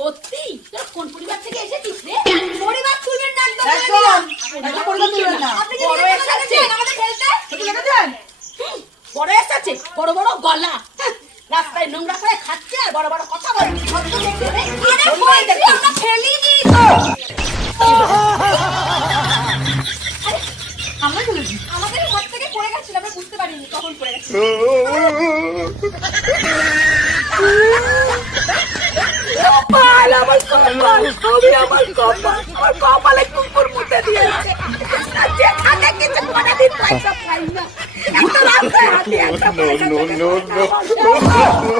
সত্যি তোর কোন পরিবার থেকে এসেছিস রে? পরিবার তুলবেন না একদম। পরিবার তুলবেন না। আপনি কি বড় এসেছে আমাদের খেলতে? কি লেগেছেন? বড় এসেছে, বড় বড় গলা। রাস্তায় নোংরা করে খাচ্ছে আর বড় বড় কথা বলে। ভদ্র দেখতে রে। আরে কই দেখি আমরা খেলিনি তো। আমরা খেলেছি। আমাদের হাত থেকে পড়ে গেছিল, আমরা বুঝতে পারিনি কখন পড়ে গেছে। কপাল, আমার কপাল, আমার কপালে কুকুর মুতে দিয়েছে। যেখানে কিছু কোনোদিন পয়সা পাই না, একটা রাস্তায় হাতে একটা পয়সা